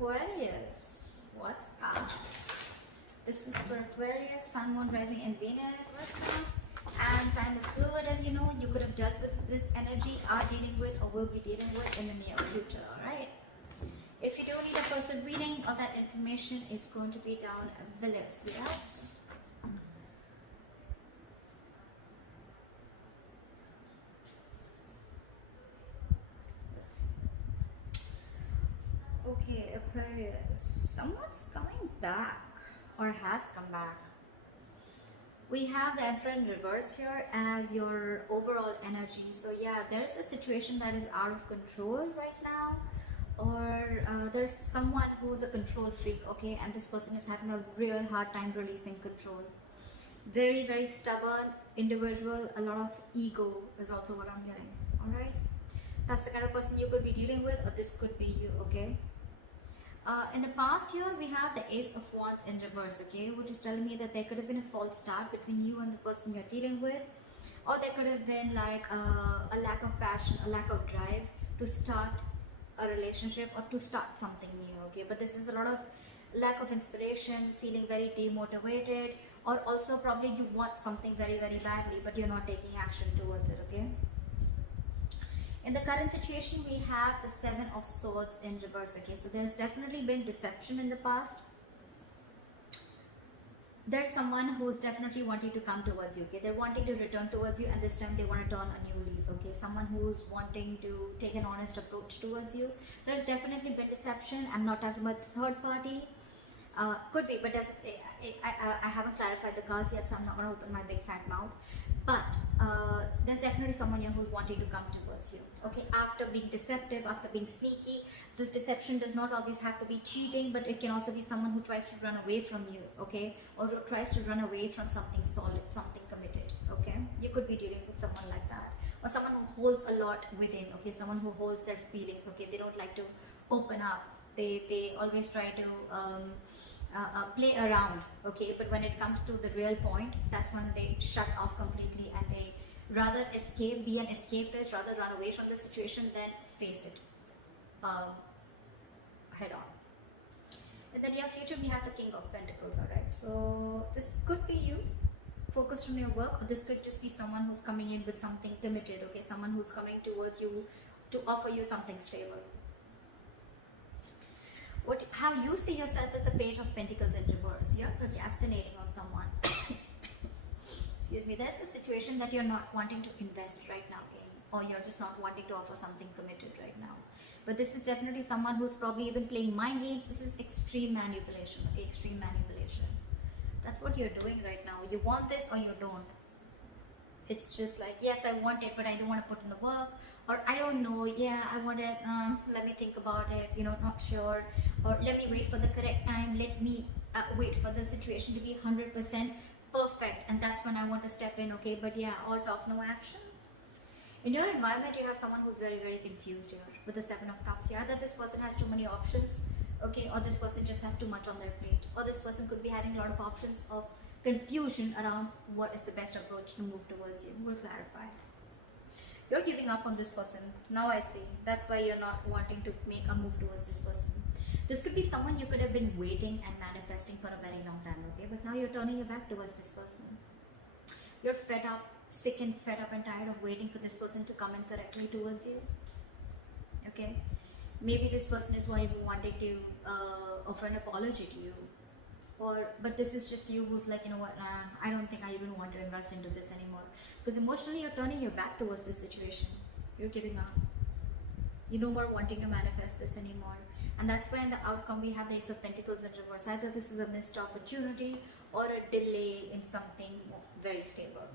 Aquarius, what's up? This is for Aquarius, Sun, Moon, Rising, and Venus. And time is fluid, as you know. You could have dealt with this energy, are dealing with, or will be dealing with in the near future. Alright. If you do need a personal reading, all that information is going to be down below, sweethearts. Okay, Aquarius, someone's coming back or has come back. We have the Emperor in reverse here as your overall energy. So yeah, there's a situation that is out of control right now, or there's someone who's a control freak, okay, and this person is having a real hard time releasing control. Very, very stubborn individual, a lot of ego is also what I'm hearing. All right, that's the kind of person you could be dealing with, or this could be you, okay. In the past here, we have the Ace of Wands in reverse, okay, which is telling me that there could have been a false start between you and the person you're dealing with, or there could have been like a lack of passion, a lack of drive to start a relationship or to start something new, okay. But this is a lot of lack of inspiration, feeling very demotivated, or also probably you want something very, very badly, but you're not taking action towards it, okay. In the current situation, we have the Seven of Swords in reverse, okay. So there's definitely been deception in the past. There's someone who's definitely wanting to come towards you, okay. They're wanting to return towards you, and this time they want to turn a new leaf, okay. Someone who's wanting to take an honest approach towards you. There's definitely been deception. I'm not talking about the third party. Could be, but I haven't clarified the cards yet, so I'm not going to open my big fat mouth. But there's definitely someone here who's wanting to come towards you, okay, after being deceptive, after being sneaky. This deception does not always have to be cheating, but it can also be someone who tries to run away from you, okay, or who tries to run away from something solid, something committed, okay. You could be dealing with someone like that, or someone who holds a lot within, okay, someone who holds their feelings, okay. They don't like to open up. They always try to play around, okay, but when it comes to the real point, that's when they shut off completely, and they rather escape, be an escapist, rather run away from the situation than face it head on. In the near future, we have the King of Pentacles. All right, so this could be you focused on your work, or this could just be someone who's coming in with something committed, okay, someone who's coming towards you to offer you something stable. How you see yourself as the Page of Pentacles in reverse. You're procrastinating on someone. Excuse me. There's a situation that you're not wanting to invest right now in, or you're just not wanting to offer something committed right now. But this is definitely someone who's probably even playing mind games. This is extreme manipulation, okay, extreme manipulation. That's what you're doing right now. You want this or you don't. It's just like, yes, I want it, but I don't want to put in the work, or I don't know, yeah, I want it, let me think about it, you know, not sure, or let me wait for the correct time, let me wait for the situation to be 100% perfect, and that's when I want to step in, okay. But yeah, all talk, no action. In your environment, you have someone who's very, very confused here with the Seven of Cups. Yeah, that this person has too many options, okay, or this person just has too much on their plate, or this person could be having a lot of options of confusion around what is the best approach to move towards you. We'll clarify. You're giving up on this person. Now I see. That's why you're not wanting to make a move towards this person. This could be someone you could have been waiting and manifesting for a very long time, okay? But now you're turning your back towards this person. You're fed up, sick and fed up and tired of waiting for this person to come in correctly towards you, okay? Maybe this person is wanting to offer an apology to you. But this is just you who's like, you know what, I don't think I even want to invest into this anymore. Because emotionally, you're turning your back towards this situation. You're giving up. You're no more wanting to manifest this anymore. And that's why in the outcome, we have the Ace of Pentacles in reverse. Either this is a missed opportunity or a delay in something very stable.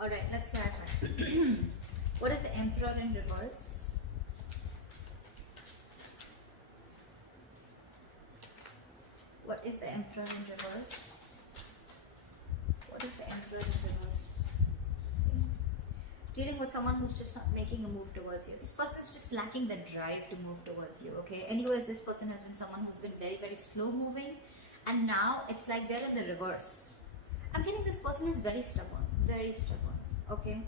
Alright, let's clarify. What is the Emperor in reverse? What is the Emperor in reverse? What is the Emperor in reverse? See? Dealing with someone who's just not making a move towards you. This person is just lacking the drive to move towards you, okay? Anyways, this person has been someone who's been very, very slow moving, and now it's like they're in the reverse. I'm getting this person is very stubborn, okay?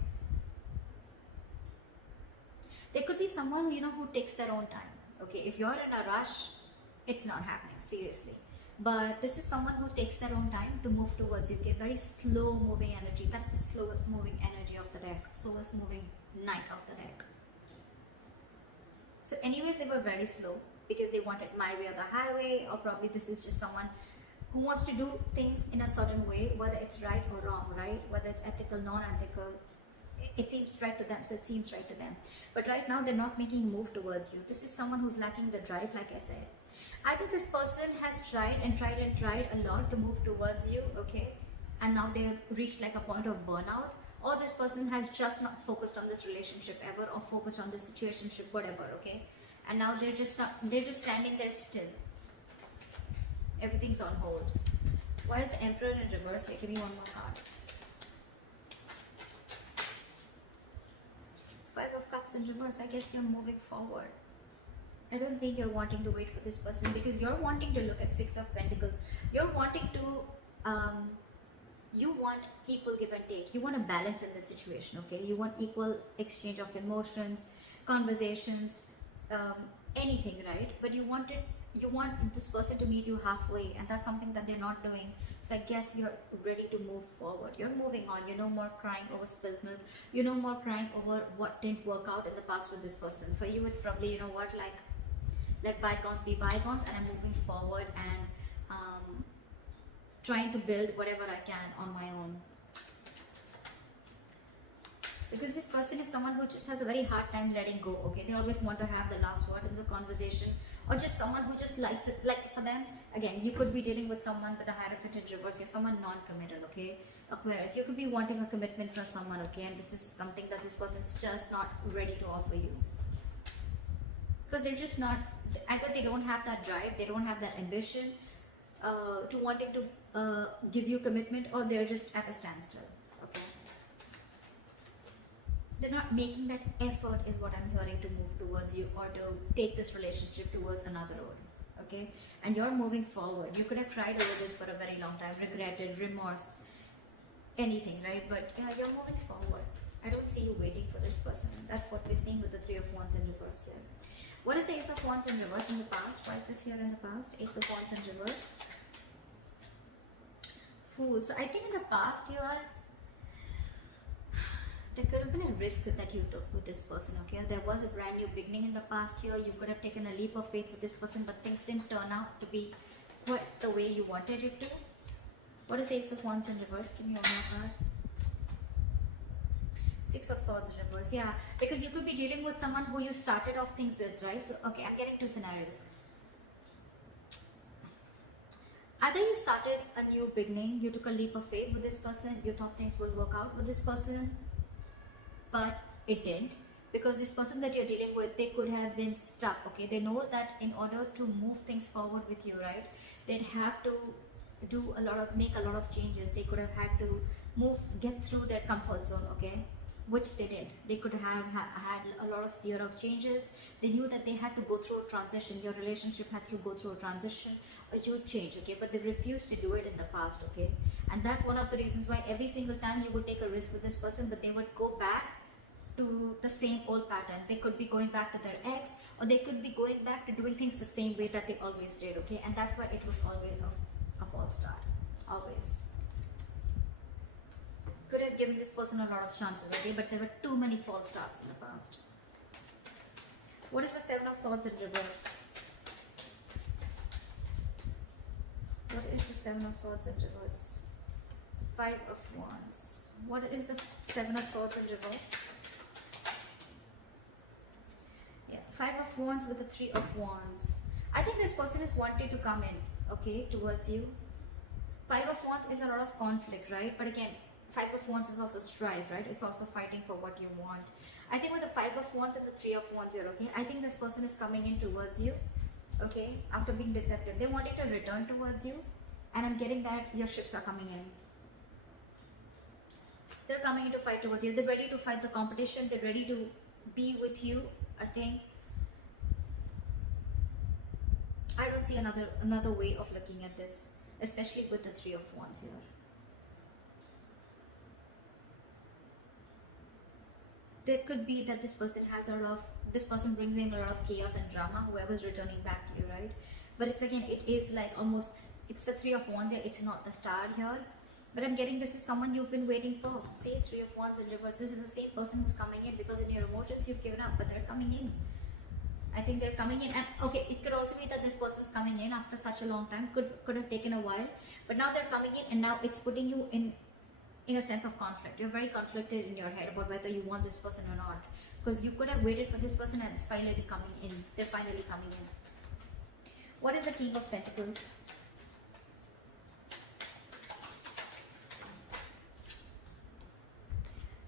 There could be someone, you know, who takes their own time. Okay, if you're in a rush, it's not happening, seriously. But this is someone who takes their own time to move towards you. Okay, very slow moving energy. That's the slowest moving energy of the deck, slowest moving knight of the deck. So anyways, they were very slow because they wanted my way or the highway, or probably this is just someone who wants to do things in a certain way, whether it's right or wrong, right? Whether it's ethical, non-ethical, it seems right to them, so it seems right to them. But right now, they're not making a move towards you. This is someone who's lacking the drive, like I said. I think this person has tried and tried and tried a lot to move towards you, okay? And now they've reached like a point of burnout. Or this person has just not focused on this relationship ever, or focused on this situationship, whatever, okay? And now they're just standing there still. Everything's on hold. Why is the Emperor in reverse? Here, give me one more card. Five of Cups in reverse. I guess you're moving forward. I don't think you're wanting to wait for this person, because you're wanting to look at Six of Pentacles. You're wanting to, you want equal give and take. You want a balance in the situation, okay? You want equal exchange of emotions, conversations, anything, right? But you want this person to meet you halfway, and that's something that they're not doing. So I guess you're ready to move forward. You're moving on. You're no more crying over spilled milk. You're no more crying over what didn't work out in the past with this person. For you, it's probably, you know what, like, let bygones be bygones, and I'm moving forward and trying to build whatever I can on my own. Because this person is someone who just has a very hard time letting go, okay? They always want to have the last word in the conversation, or just someone who just likes it. Like for them, again, you could be dealing with someone with a Hierophant in reverse. You're someone non-committal, okay? Aquarius, you could be wanting a commitment from someone, okay? And this is something that this person's just not ready to offer you. Because they're just not, either they don't have that drive, they don't have that ambition to wanting to give you commitment, or they're just at a standstill, okay? They're not making that effort, is what I'm hearing, to move towards you, or to take this relationship towards another road, okay? And you're moving forward. You could have cried over this for a very long time, regretted, remorse, anything, right? But yeah, you're moving forward. I don't see you waiting for this person. That's what we're seeing with the Three of Wands in reverse here. What is the Ace of Wands in reverse in the past? Why is this here in the past? Ace of Wands in reverse. Fool. So I think in the past there could have been a risk that you took with this person, okay? There was a brand new beginning in the past here. You could have taken a leap of faith with this person, but things didn't turn out to be quite the way you wanted it to. What is the Ace of Wands in reverse? Give me one more card. Six of Swords in reverse. Yeah, because you could be dealing with someone who you started off things with, right? So, okay, I'm getting two scenarios. Either you started a new beginning, you took a leap of faith with this person, you thought things will work out with this person, but it didn't. Because this person that you're dealing with, they could have been stuck, okay? They know that in order to move things forward with you, right, they'd have to make a lot of changes. They could have had to get through their comfort zone, okay? Which they did. They could have had a lot of fear of changes. They knew that they had to go through a transition. Your relationship had to go through a transition, a huge change, okay? But they refused to do it in the past, okay? And that's one of the reasons why every single time you would take a risk with this person, but they would go back to the same old pattern. They could be going back to their ex, or they could be going back to doing things the same way that they always did, okay? And that's why it was always a false start, always. Could have given this person a lot of chances, okay? But there were too many false starts in the past. What is the Seven of Swords in reverse? What is the Seven of Swords in reverse? Five of Wands. What is the Seven of Swords in reverse? Yeah, Five of Wands with the Three of Wands. I think this person is wanting to come in, okay, towards you. Five of Wands is a lot of conflict, right? But again, Five of Wands is also strife, right? It's also fighting for what you want. I think with the Five of Wands and the Three of Wands, you're okay. I think this person is coming in towards you, okay, after being deceptive. They're wanting to return towards you, and I'm getting that your ships are coming in. They're coming in to fight towards you. They're ready to fight the competition. They're ready to be with you, I think. I don't see another way of looking at this, especially with the Three of Wands here. There could be that this person has a lot of this person brings in a lot of chaos and drama, whoever's returning back to you, right? But it's again, it is like almost, it's the Three of Wands here, it's not the Star here. But I'm getting this is someone you've been waiting for. See, Three of Wands in reverse. This is the same person who's coming in, because in your emotions you've given up, but they're coming in. I think they're coming in, and okay, it could also be that this person's coming in after such a long time. Could have taken a while, but now they're coming in, and now it's putting you in a sense of conflict. You're very conflicted in your head about whether you want this person or not, because you could have waited for this person and it's finally coming in. They're finally coming in. What is the King of Pentacles?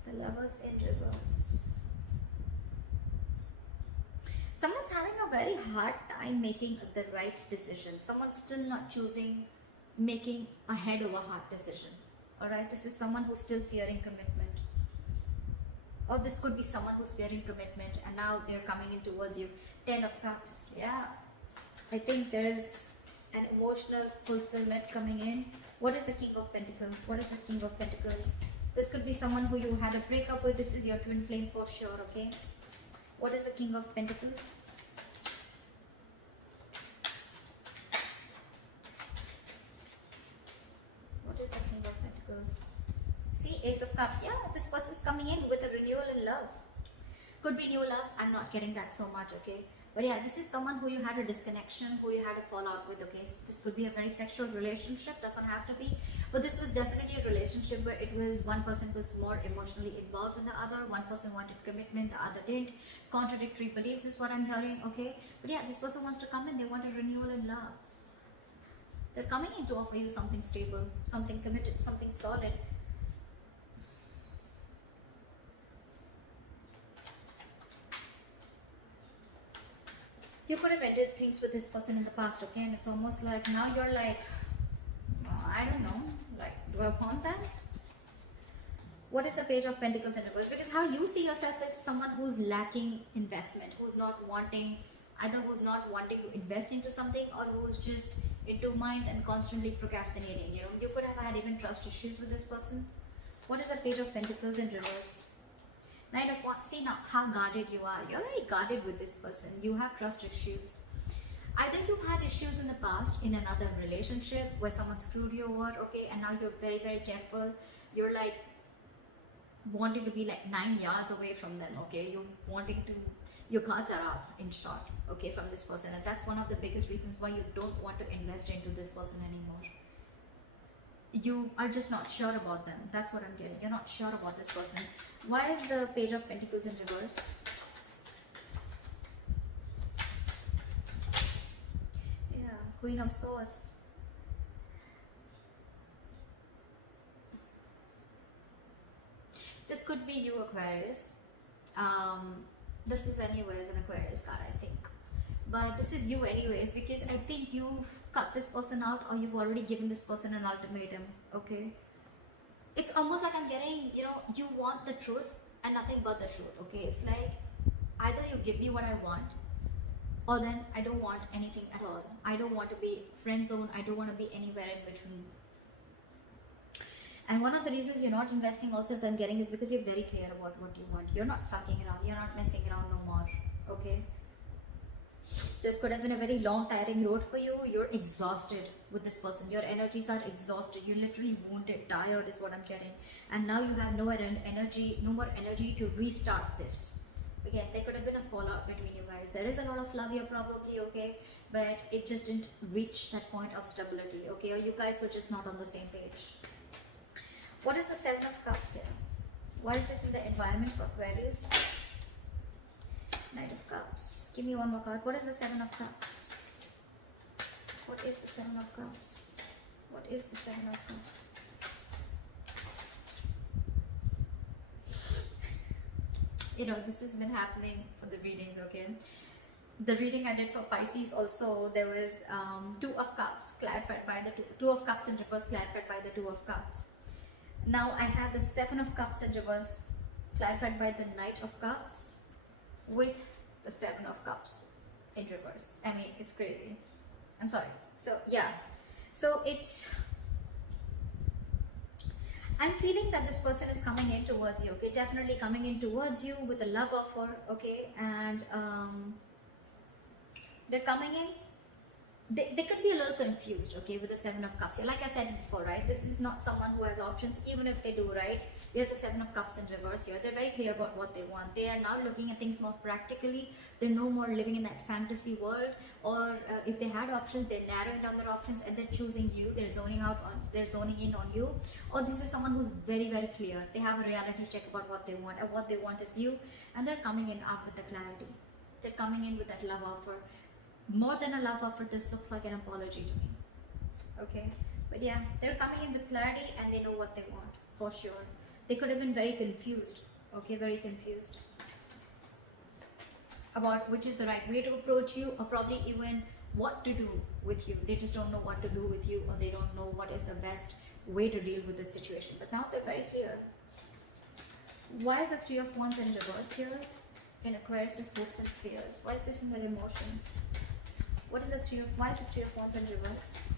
The Lovers in reverse. Someone's having a very hard time making the right decision. Someone's still not choosing, making a head over heart decision. Alright, this is someone who's still fearing commitment. Or this could be someone who's fearing commitment and now they're coming in towards you. 10 of Cups. Yeah. I think there is an emotional fulfillment coming in. What is the King of Pentacles? What is this King of Pentacles? This could be someone who you had a breakup with. This is your twin flame for sure, okay? What is the King of Pentacles? What is the King of Pentacles? See, Ace of Cups. Yeah, this person's coming in with a renewal in love. Could be new love. I'm not getting that so much, okay? But yeah, this is someone who you had a disconnection, who you had a fallout with, okay? So this could be a very sexual relationship, doesn't have to be. But this was definitely a relationship where it was one person was more emotionally involved than the other. One person wanted commitment, the other didn't. Contradictory beliefs is what I'm hearing, okay? But yeah, this person wants to come in, they want a renewal in love. They're coming in to offer you something stable, something committed, something solid. You could have ended things with this person in the past, okay? And it's almost like now you're like, I don't know, like, do I want that? What is the Page of Pentacles in reverse? Because how you see yourself is someone who's lacking investment, who's not wanting, either who's not wanting to invest into something or who's just in two minds and constantly procrastinating. You know, you could have had even trust issues with this person. What is the Page of Pentacles in reverse? Nine of Wands. See now how guarded you are. You're very guarded with this person. You have trust issues. Either you've had issues in the past in another relationship where someone screwed you over, okay, and now you're very, very careful. You're like wanting to be like 9 yards away from them, okay? You're wanting to, your cards are up in short, okay, from this person. And that's one of the biggest reasons why you don't want to invest into this person anymore. You are just not sure about them. That's what I'm getting. You're not sure about this person. Why is the Page of Pentacles in reverse? Yeah, Queen of Swords. This could be you, Aquarius. This is anyways an Aquarius card, I think. But this is you anyways, because I think you've cut this person out or you've already given this person an ultimatum, okay? It's almost like I'm getting, you know, you want the truth and nothing but the truth, okay? It's like either you give me what I want or then I don't want anything at all. I don't want to be friend zone. I don't want to be anywhere in between. And one of the reasons you're not investing also, as I'm getting, is because you're very clear about what you want. You're not fucking around. You're not messing around no more, okay? This could have been a very long, tiring road for you. You're exhausted with this person. Your energies are exhausted. You're literally wounded, tired is what I'm getting. And now you have no more energy to restart this. Again, there could have been a fallout between you guys. There is a lot of love here probably, okay? But it just didn't reach that point of stability, okay? Or you guys were just not on the same page. What is the Seven of Cups here? Why is this in the environment for Aquarius? Knight of Cups. Give me one more card. What is the Seven of Cups? What is the Seven of Cups? What is the Seven of Cups? You know, this has been happening for the readings, okay? The reading I did for Pisces also, there was Two of Cups clarified by the Two of Cups in reverse clarified by the Two of Cups. Now I have the Seven of Cups in reverse clarified by the Knight of Cups with the Seven of Cups in reverse. I mean, it's crazy. I'm sorry. So yeah, so it's, I'm feeling that this person is coming in towards you, okay? Definitely coming in towards you with a love offer, okay? And they're coming in. They could be a little confused, okay, with the Seven of Cups. Like I said before, right? This is not someone who has options, even if they do, right? We have the Seven of Cups in reverse here. They're very clear about what they want. They are now looking at things more practically. They're no more living in that fantasy world. Or if they had options, they're narrowing down their options and they're choosing you. They're zoning in on you. Or this is someone who's very, very clear. They have a reality check about what they want, and what they want is you. And they're coming in up with the clarity. They're coming in with that love offer. More than a love offer, this looks like an apology to me. Okay, but yeah, they're coming in with clarity and they know what they want for sure. They could have been very confused, okay, very confused about which is the right way to approach you, or probably even what to do with you. They just don't know what to do with you, or they don't know what is the best way to deal with this situation. But now they're very clear. Why is the Three of Wands in reverse here? In Aquarius' hopes and fears. Why is this in their emotions? Why is the Three of Wands in reverse?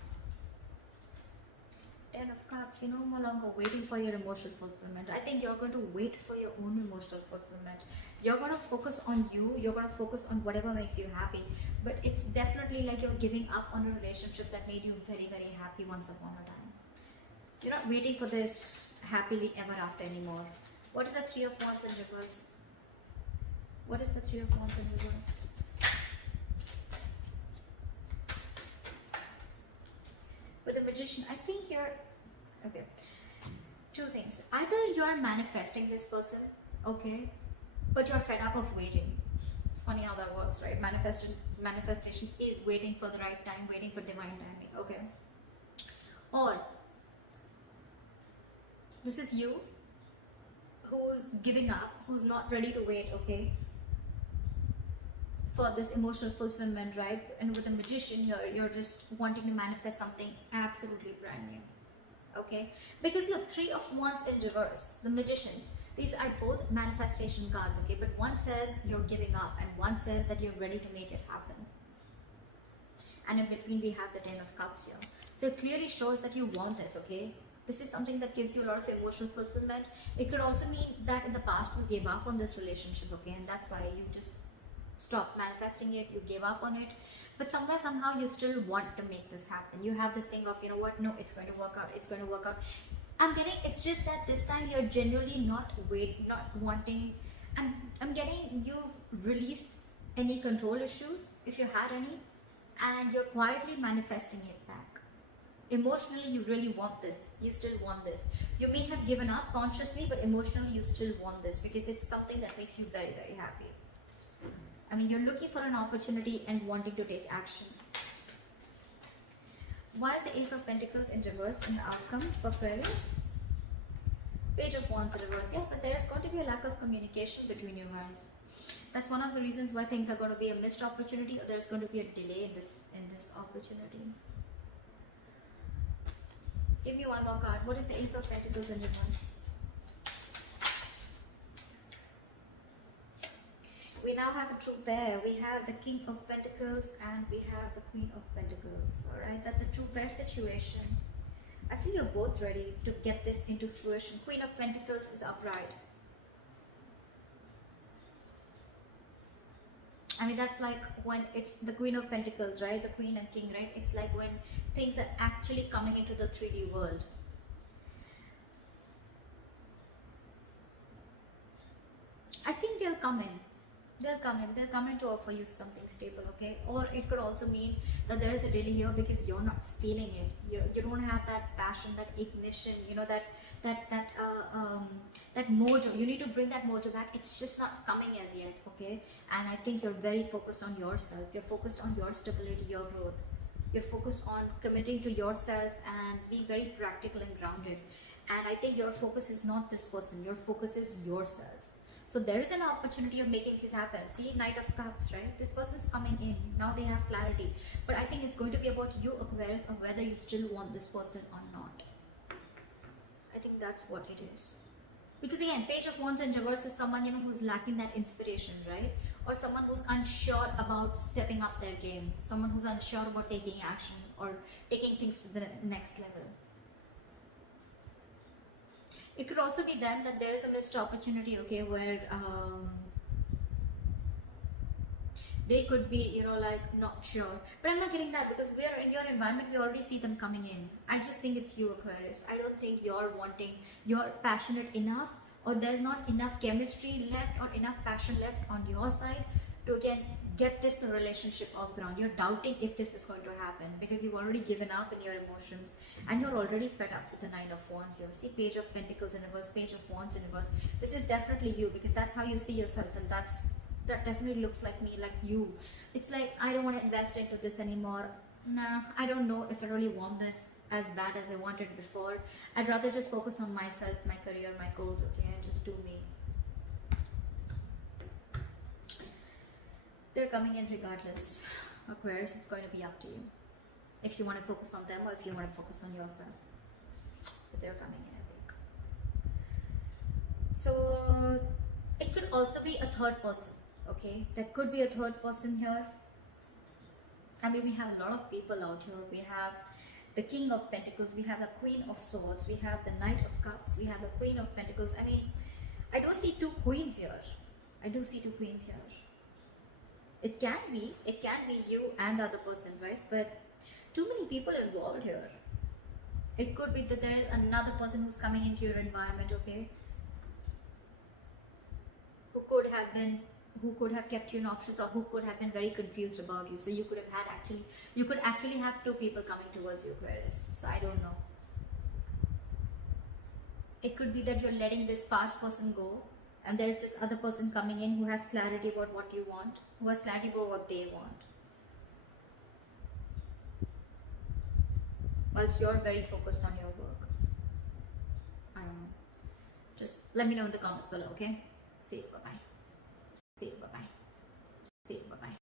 Ten of Cups. You're no longer waiting for your emotional fulfillment. I think you're going to wait for your own emotional fulfillment. You're going to focus on you. You're going to focus on whatever makes you happy. But it's definitely like you're giving up on a relationship that made you very, very happy once upon a time. You're not waiting for this happily ever after anymore. What is the Three of Wands in reverse? What is the Three of Wands in reverse? With the Magician, I think you're... Okay. Two things. Either you're manifesting this person, okay, but you're fed up of waiting. It's funny how that works, right? Manifestation is waiting for the right time, waiting for divine timing, okay? Or this is you who's giving up, who's not ready to wait, okay, for this emotional fulfillment, right? And with the Magician here, you're just wanting to manifest something absolutely brand new, okay? Because look, Three of Wands in reverse, the Magician, these are both manifestation cards, okay? But one says you're giving up and one says that you're ready to make it happen. And in between we have the Ten of Cups here. So it clearly shows that you want this, okay? This is something that gives you a lot of emotional fulfillment. It could also mean that in the past you gave up on this relationship, okay? And that's why you just stopped manifesting it, you gave up on it. But somewhere, somehow, you still want to make this happen. You have this thing of, you know what, no, it's going to work out, it's going to work out. I'm getting, it's just that this time you're genuinely not wanting, I'm getting you've released any control issues, if you had any, and you're quietly manifesting it back. Emotionally, you really want this. You still want this. You may have given up consciously, but emotionally, you still want this because it's something that makes you very, very happy. I mean, you're looking for an opportunity and wanting to take action. Why is the Ace of Pentacles in reverse in the outcome for Aquarius? Page of Wands in reverse. Yeah, but there's going to be a lack of communication between you guys. That's one of the reasons why things are going to be a missed opportunity, or there's going to be a delay in this opportunity. Give me one more card. What is the Ace of Pentacles in reverse? We now have a true pair. We have the King of Pentacles and we have the Queen of Pentacles. Alright, that's a true pair situation. I feel you're both ready to get this into fruition. Queen of Pentacles is upright. I mean, that's like when it's the Queen of Pentacles, right? The Queen and King, right? It's like when things are actually coming into the 3D world. I think they'll come in. They'll come in to offer you something stable, okay? Or it could also mean that there is a delay here because you're not feeling it. You don't have that passion, that ignition, you know, that mojo. You need to bring that mojo back. It's just not coming as yet, okay? And I think you're very focused on yourself. You're focused on your stability, your growth. You're focused on committing to yourself and being very practical and grounded. And I think your focus is not this person. Your focus is yourself. So there is an opportunity of making this happen. See, Knight of Cups, right? This person is coming in. Now they have clarity. But I think it's going to be about you, Aquarius, of whether you still want this person or not. I think that's what it is. Because again, Page of Wands in reverse is someone, you know, who's lacking that inspiration, right? Or someone who's unsure about stepping up their game. Someone who's unsure about taking action or taking things to the next level. It could also be then that there is a missed opportunity, okay, where they could be, you know, like not sure. But I'm not getting that, because we are in your environment, we already see them coming in. I just think it's you, Aquarius. I don't think you're passionate enough, or there's not enough chemistry left or enough passion left on your side to again get this relationship off ground. You're doubting if this is going to happen because you've already given up in your emotions, and you're already fed up with the Nine of Wands here. See, Page of Pentacles in reverse, Page of Wands in reverse. This is definitely you, because that's how you see yourself, and that definitely looks like me, like you. It's like, I don't want to invest into this anymore. Nah, I don't know if I really want this as bad as I wanted before. I'd rather just focus on myself, my career, my goals, okay, and just do me. They're coming in regardless. Aquarius, it's going to be up to you. If you want to focus on them or if you want to focus on yourself. But they're coming in, I think. So, it could also be a third person. Okay, there could be a third person here. I mean, we have a lot of people out here. We have the King of Pentacles, we have the Queen of Swords, we have the Knight of Cups, we have the Queen of Pentacles. I mean, I do see two queens here. I do see two queens here. It can be you and the other person, right? But too many people involved here. It could be that there is another person who's coming into your environment, okay? Who could have kept you in options, or who could have been very confused about you. So you could actually have two people coming towards you, Aquarius. So I don't know. It could be that you're letting this past person go, and there's this other person coming in who has clarity about what you want, who has clarity about what they want, whilst you're very focused on your work. I don't know. Just let me know in the comments below, okay? See you, bye-bye. See you, bye-bye. See you, bye-bye.